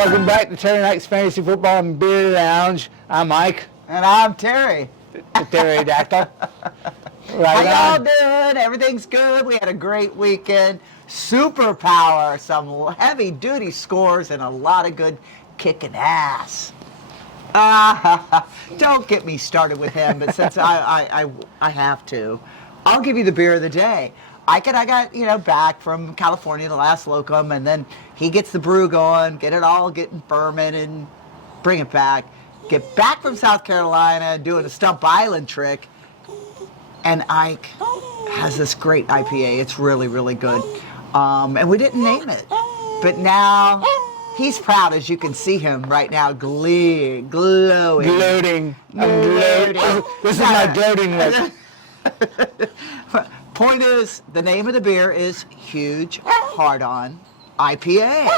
welcome back to Terry Knight's Fantasy Football and Beer Lounge. I'm Mike. And I'm Terry. The Pterodactyl. Right. How y'all doing? Everything's good. We had a great weekend. Superpower, some heavy-duty scores, and a lot of good kicking ass. Don't get me started with him, but since I have to, I'll give you the beer of the day. I got back from California, the last locum, and then he gets the brew going, get it all getting fermented, and bring it back. Get back from South Carolina, doing a Stump Island trick, and Ike has this great IPA. It's really, really good. And we didn't name it, but now he's proud, as you can see him right now, glowing. Gloating. I'm gloating. This is my gloating look. Point is, the name of the beer is Huge Hard On IPA,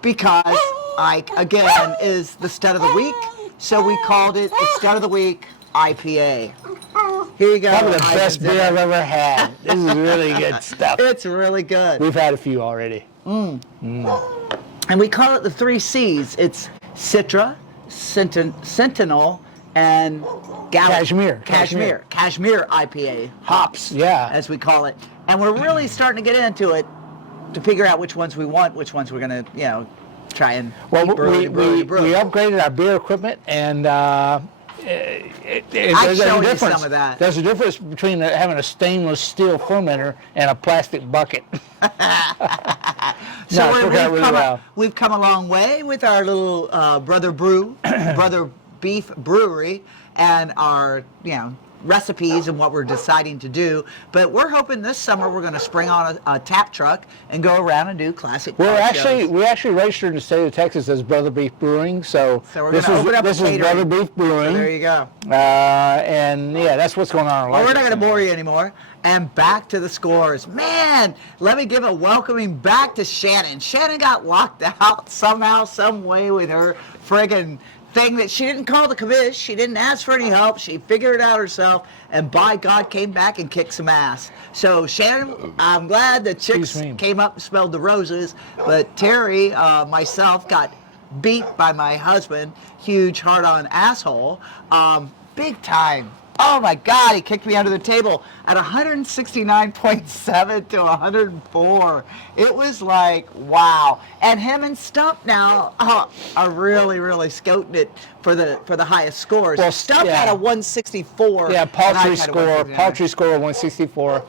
because Ike, again, is the stud of the week, so we called it the stud of the week IPA. Here you go. Probably the best beer I've ever had. This is really good stuff. It's really good. We've had a few already. And we call it the 3 C's. It's Citra, Sentinel, and Cashmere IPA. Hops, yeah. As we call it. And we're really starting to get into it to figure out which ones we want, which ones we're going to, try and Well, keep we upgraded our beer equipment, and there's a difference. Some of that. There's a difference between having a stainless steel fermenter and a plastic bucket. We've come a long way with our little Brother Beef Brewery and our, recipes and what we're deciding to do. But we're hoping this summer we're going to spring on a tap truck and go around and do classic. We actually registered in the state of Texas as Brother Beef Brewing. So this is Brother Beef Brewing. So there you go. And yeah, that's what's going on. Well, we're not going to bore you anymore. And back to the scores. Man, let me give a welcoming back to Shannon. Shannon got locked out somehow, some way with her friggin' thing that she didn't call the commish. She didn't ask for any help. She figured it out herself, and by God, came back and kicked some ass. So Shannon, I'm glad the chicks came up and smelled the roses, but Terry, myself, got beat by my husband, Huge Hard-On Asshole, big time. Oh my God, he kicked me under the table at 169.7 to 104. It was like, wow. And him and Stump now are really, really scouting it for the highest scores. Well, Stump had a 164. Yeah, paltry score 164.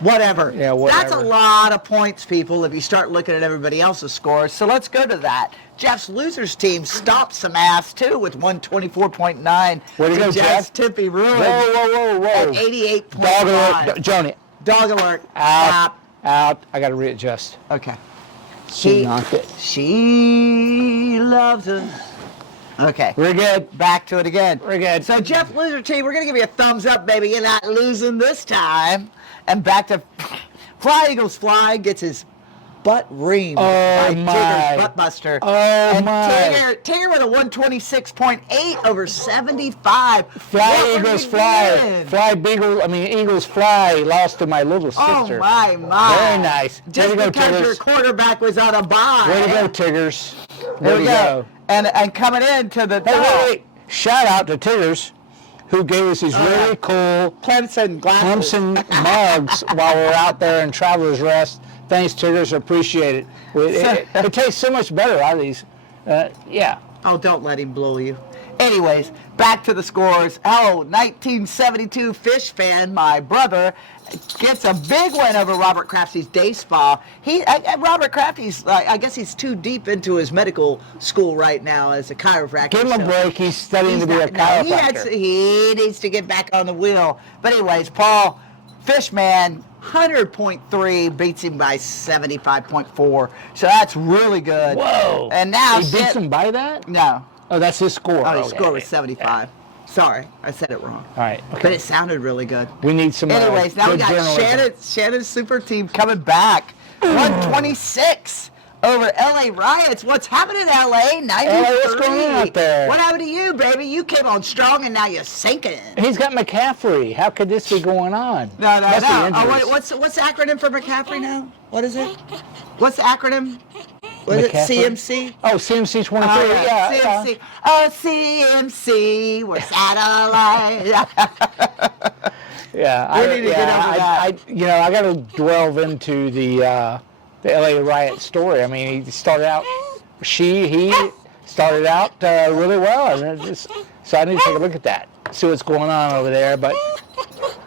Whatever. Yeah, whatever. That's a lot of points, people, if you start looking at everybody else's scores. So let's go to that. Jeff's losers team stopped some ass, too, with 124.9. Where do you go, Jeff's Jeff? Tippy Ruin. Whoa. At 88.5. Dog alert. Joni. Dog alert. Out. I got to readjust. Okay. She knocked it. She loves us. Okay. We're good. Back to it again. We're good. So, Jeff Loser Team, we're going to give you a thumbs up, baby. You're not losing this time. And back to Fly Eagles Fly gets his butt reamed by Tigger's Buttbuster. And Tigger with a 126.8 over 75. Fly Eagles Fly. Eagles Fly lost to my little sister. Oh, my. Very nice. Just because your quarterback was on a bye. Way to go, Tiggers. There we go. And coming into the wait. Shout out to Tiggers, who gave us these really cool Clemson mugs while we're out there in Traveler's Rest. Thanks, Tiggers. Appreciate it. It tastes so much better out of these. Yeah. Oh, don't let him blow you. Anyways, back to the scores. 1972 Fish fan, my brother, gets a big win over Robert Crafty's Day Spa. Robert Crafty's, I guess he's too deep into his medical school right now as a chiropractor. Give him a break. He's studying to be a chiropractor. He needs to get back on the wheel. But anyways, Paul, Fishman, 100.3, beats him by 75.4. So that's really good. Whoa. And now he beats him by that? No. Oh, that's his score. Oh, his score was 75. Sorry, I said it wrong. All right. Okay. But it sounded really good. We need some Anyways, now we got Shannon's super team coming back. 126 over LA Riots. What's happening in LA? 93. What's going on out there? What happened to you, baby? You came on strong and now you're sinking. He's got McCaffrey. How could this be going on? No. Oh, what's the acronym for McCaffrey now? What is it? What's the acronym? Was it McCaffrey? CMC? Oh, CMC 23. Oh, yeah. CMC. Oh, CMC, we're satellite. Yeah, We need to get over that. I got to delve into the LA riot story. I mean, he started out, he started out really well, and so I need to take a look at that, see what's going on over there. But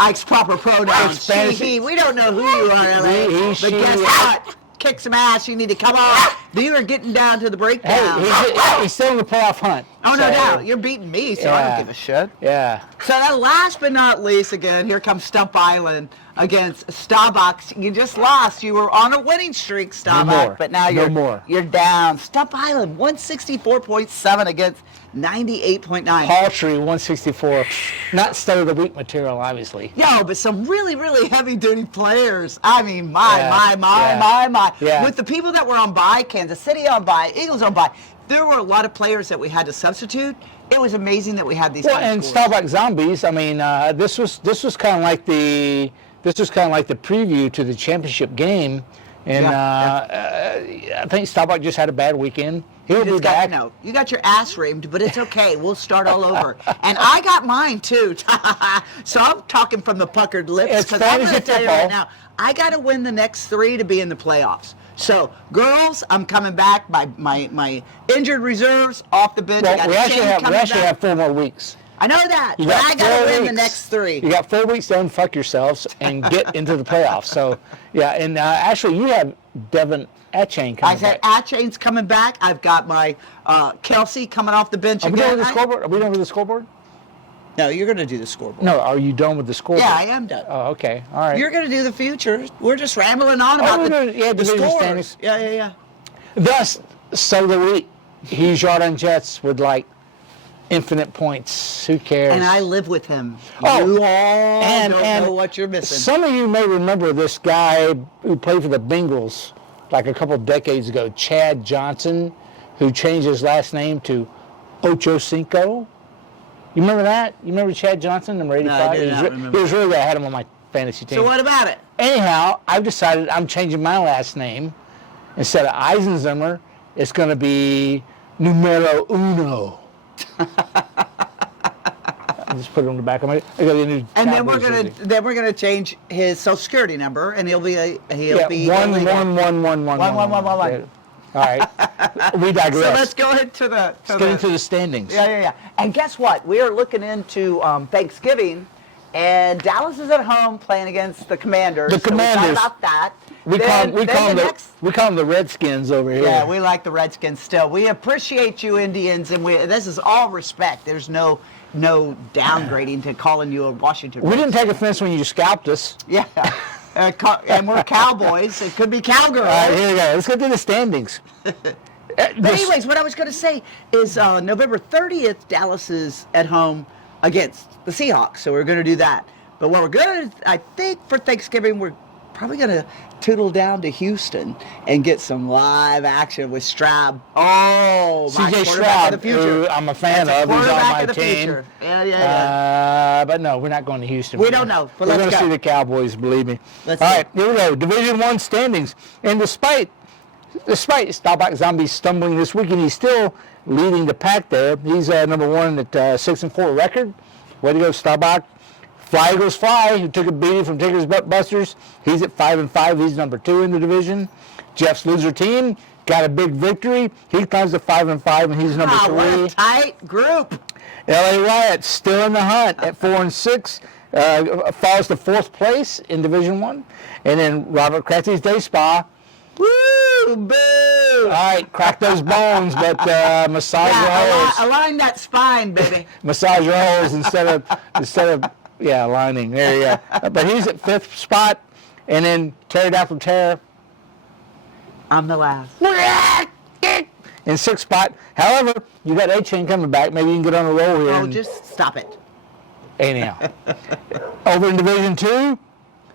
Ike's proper pronouns. It's fantasy. He. We don't know who you are, LA. He, but she, guess what? Kick some ass. You need to come on. You are getting down to the breakdown. hey, he's still in the playoff hunt. Oh, no so, doubt. You're beating me, so I Yeah. don't give a shit. Yeah. So then last but not least, again, here comes Stump Island against Starbucks. You just lost. You were on a winning streak, Starbucks, more. but now No more. you're down. Stump Island, 164.7 against 98.9. Paltry 164. Not stud of the week material, obviously. Yo, but some really, really heavy-duty players. I mean, my. Yeah. With the people that were on bye, Kansas City on bye, Eagles on bye, there were a lot of players that we had to substitute. It was amazing that we had these Well, kind of and scores. Starbucks Zombies. I mean, this was kind of like the preview to the championship game, and I think Starbucks just had a bad weekend. He'll be back. You got your ass reamed, but it's okay. We'll start all over. And I got mine too. So I'm talking from the puckered lips It's because I'm going to fantasy tell you right football. now, I got to win the next 3 to be in the playoffs. So, girls, I'm coming back. My injured reserves off the bench. I Well, got we actually Shane coming back. have 4 more weeks. I know that, You but I got to 4 win the weeks. next 3. You got 4 weeks to unfuck yourselves and get into the playoffs. So, yeah, and actually, you have Devin Achane coming I said back. Achane's coming back. I've got my Kelsey coming off the bench Are we again. done with the scoreboard? Are we done with the scoreboard? No, you're going to do the scoreboard. No, are you done with the scoreboard? Yeah, I am done. Oh, okay. All right. You're going to do the future. We're just rambling on about we're the, gonna- yeah, the division scores. standings. Yeah. Thus, so the week, he's Jordan Jets with like infinite points. Who cares? And I live with him. Oh, You all and don't know what you're missing. Some of you may remember this guy who played for the Bengals like a couple decades ago, Chad Johnson, who changed his last name to Ocho Cinco. You remember that? You remember Chad Johnson, number 85? I do not remember. He was really good. I had him on my fantasy team. So what about it? Anyhow, I've decided I'm changing my last name. Instead of Eisenzimmer, it's going to be numero uno. I just put it on the back of my. I got a new. And then we're Cowboys jersey. gonna change his social security number, and he'll be Yeah, one. One. All right, we digress. So let's go into the. Let's get into the standings. Yeah. And guess what? We are looking into Thanksgiving, and Dallas is at home playing against the Commanders. The So we thought Commanders. about that. We Then- call then them next- we call them the Redskins over here. Yeah, we like the Redskins still. We appreciate you, Indians, and this is all respect. There's no downgrading to calling you a Washington. We didn't take offense when you scalped us. Yeah, and we're Cowboys. It could be Cowgirls. All right, here we go. Let's go through the standings. But anyways, what I was going to say is November 30th, Dallas is at home against the Seahawks, so we're going to do that. But what we're going to, I think for Thanksgiving, we're probably going to tootle down to Houston and get some live action with Stroud. Oh, my CJ quarterback Stroud, of the future. who I'm a fan That's of. He's on quarterback my of the team. future. Yeah. But no, we're not going to Houston. We don't know, but we're let's going to go. see the Cowboys, believe me. Let's All go. right, here we go. Division I standings. And despite Starbuck Zombie stumbling this weekend, he's still leading the pack there. He's number 1 at 6-4 record. Way to go, Starbuck. Fly Eagles Fly, who took a beating from Tigger's Butt Busters. He's at 5-5. He's number 2 in the division. Jeff's loser team got a big victory. He climbs to 5-5, and he's number 3. What a tight group. LA Riot still in the hunt at 4-6, falls to 4th place in Division I. And then Robert Kratzy's Day Spa. Woo! Boo! All right, crack those bones, but massage your holes. Align that spine, baby. Massage your holes instead of lining. There you go. But he's at 5th spot, and then Pterodactyl Terror I'm the last. in 6th spot. However, you got A-Chain coming back. Maybe you can get on a roll here. Oh, and- just stop it. Anyhow, over in Division II,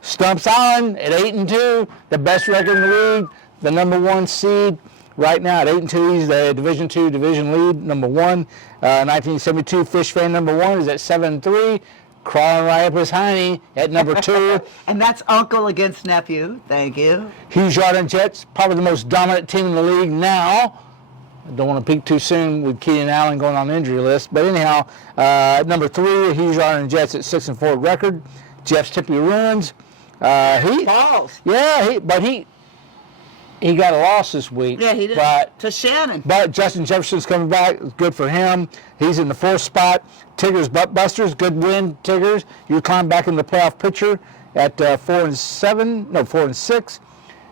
Stumps Island at 8-2, the best record in the league, the number 1 seed right now at 8-2. He's the Division II division lead, number 1. 1972 Fish Fan number 1 is at 7-3. crawling right up his hiney at number 2. And that's uncle against nephew. Thank you. Hughes Yard Jets, probably the most dominant team in the league now. I don't want to peak too soon with Keenan Allen going on the injury list. But anyhow, number 3, Hughes Yard Jets at 6-4 record. Jeff's Tippy Ruins. Falls. Yeah, but he got a loss this week. Yeah, he did. But to Shannon. But Justin Jefferson's coming back. Good for him. He's in the 4th spot. Tigers Butt Busters. Good win, Tigers. You climb back in the playoff picture at 4-6.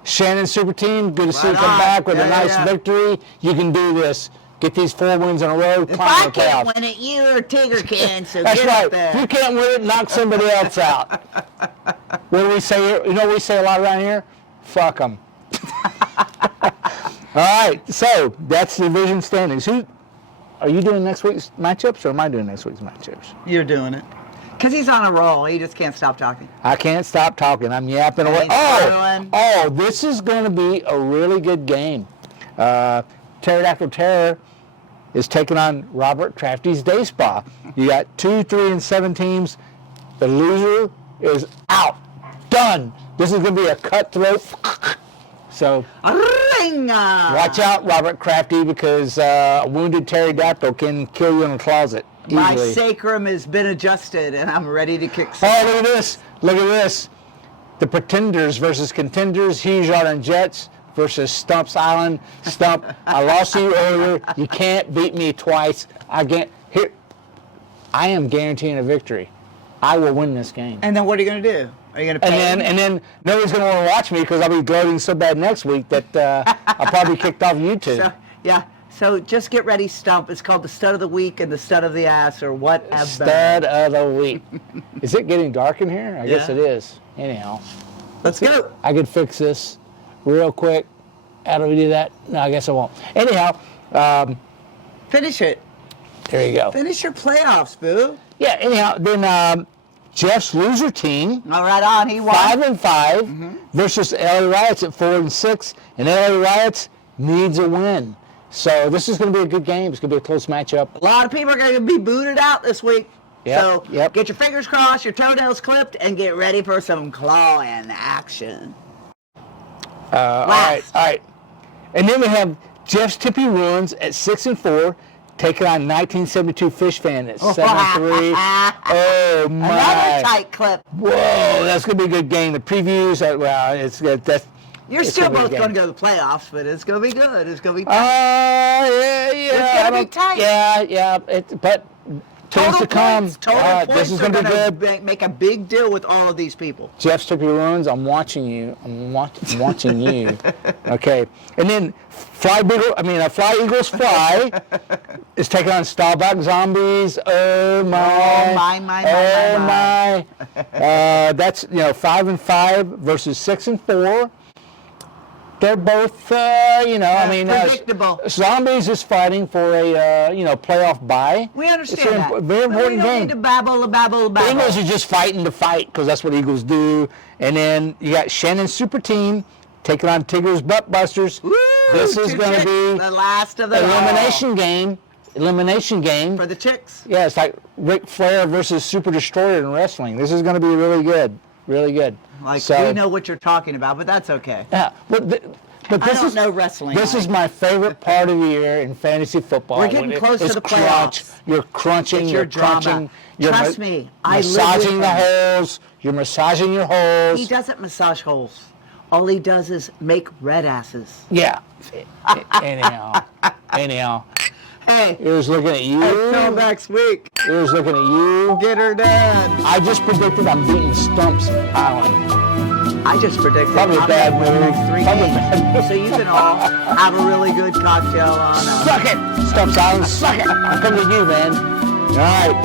Shannon Super Team. Good to see you come on. back with a Yeah, nice yeah. victory. You can do this. Get these 4 wins in a row. If Climb I the can't playoffs. win it, you or Tigger can, so That's get right. up there. If you can't win it, knock somebody else out. What do we say here? You know what we say a lot around here? Fuck them. All right, so that's the division standings. Are you doing next week's matchups, or am I doing next week's matchups? You're doing it. Because he's on a roll. He just can't stop talking. I can't stop talking. I'm yapping away. He's throwing. This is going to be a really good game. Pterodactyl Terror is taking on Robert Crafty's Day Spa. You got 2, 3, and 7 teams. The loser is out. Done. This is going to be a cutthroat. So Ring! watch out, Robert Crafty, because a wounded pterodactyl can kill you in a closet My easily. sacrum has been adjusted, and I'm ready to kick some. Oh, look at this. Look at this. The Pretenders versus Contenders. Hughes Yard and Jets versus Stump's Island. Stump, I lost to you earlier. You can't beat me twice. I am guaranteeing a victory. I will win this game. And then what are you going to do? Are you going to pay him? And then nobody's going to want to watch me because I'll be gloating so bad next week that I'll probably be kicked off YouTube. So, yeah. So just get ready, Stump. It's called the Stud of the Week and the Stud of the Ass or whatever. Stud of the week. Is it getting dark in here? I guess Yeah. it is. Anyhow, Let's go. I could fix this real quick. How do we do that? No, I guess I won't. Anyhow, Finish it. there you go. Finish your playoffs, boo. Yeah, anyhow, then Jeff's loser team, All right, on. He won. 5-5, versus LA Riots at 4-6, and LA Riots needs a win. So this is going to be a good game. It's going to be a close matchup. A lot of people are going to be booted out this week. Yep, So yep. get your fingers crossed, your toenails clipped, and get ready for some clawing action. All right. And then we have Jeff's Tippy Ruins at 6-4, taking on 1972 Fish Fan at 7-3. Oh my! Another tight clip. Whoa, that's gonna be a good game. The previews, it's good. You're It's still gonna be a both game. going to go to the playoffs, but it's going to be good. It's going to be Yeah. It's gonna I be don't- tight. Yeah. But things to come. points. Total This points is are gonna be gonna good. make a big deal with all of these people. Jeff's Tippy Ruins, I'm watching you. I'm watching you. Okay. And then Fly Eagles Fly is taking on Staubach Zombies. Oh my. Oh, my. That's 5-5 versus 6-4. They're both predictable. Zombies is fighting for a playoff bye. We understand It's that. a very But important we don't game. need to babble. Eagles are just fighting to fight because that's what Eagles do. And then you got Shannon Super Team taking on Tigers Butt Busters. Woo! This is Two going to chicks, be the last of the elimination game. for the chicks. Yeah, it's like Ric Flair versus Super Destroyer in wrestling. This is going to be really good. Really good. Like So, we know what you're talking about, but that's okay. Yeah, but this don't is know wrestling, This Mike. is my favorite part of the year in fantasy football. We're getting when close to it's the crunch. playoffs. You're crunching. It's You're your drama. crunching. You're Trust me, I live massaging with the them. holes. You're massaging your holes. He doesn't massage holes. All he does is make red asses. Yeah. Anyhow. Hey, It was looking at you. until next week. It was looking at you. Get her done. I just predicted I'm beating Stump's Island. I just predicted Probably a I'm bad gonna win the move. next 3 Probably a games. bad move. So you can all have a really good cocktail on. Suck it! Stump's Island, suck it! I'm coming to you, man. All right.